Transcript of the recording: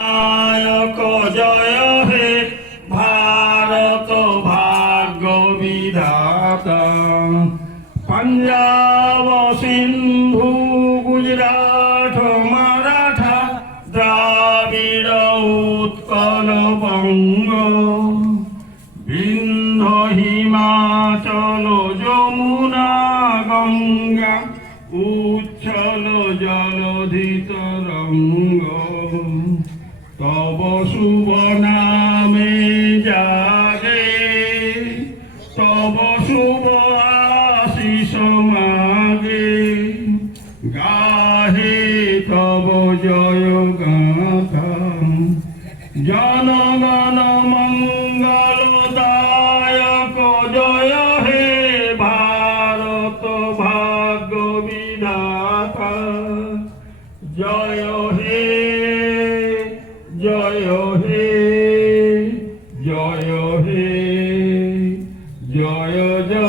নায়ক জয় হে ভারত ভাগ্য বিধাতা। পাঞ্জাব সিন্ধু গুজরাট মারাঠা দ্রাবিড় উৎকল বঙ্গ, বিন্ধ্য হিমাচল যমুনা গঙ্গা উচ্ছল জলধি তরঙ্গ। তব শুভ নামে জাগে, তব শুভ আশিস মাগে, গাহে তব জয় গাথা। জনগণ মঙ্গলদায়ক জয় হে ভারত ভাগ্য বিধাতা। জয় হে জয় হে জয় হে জয় জয়।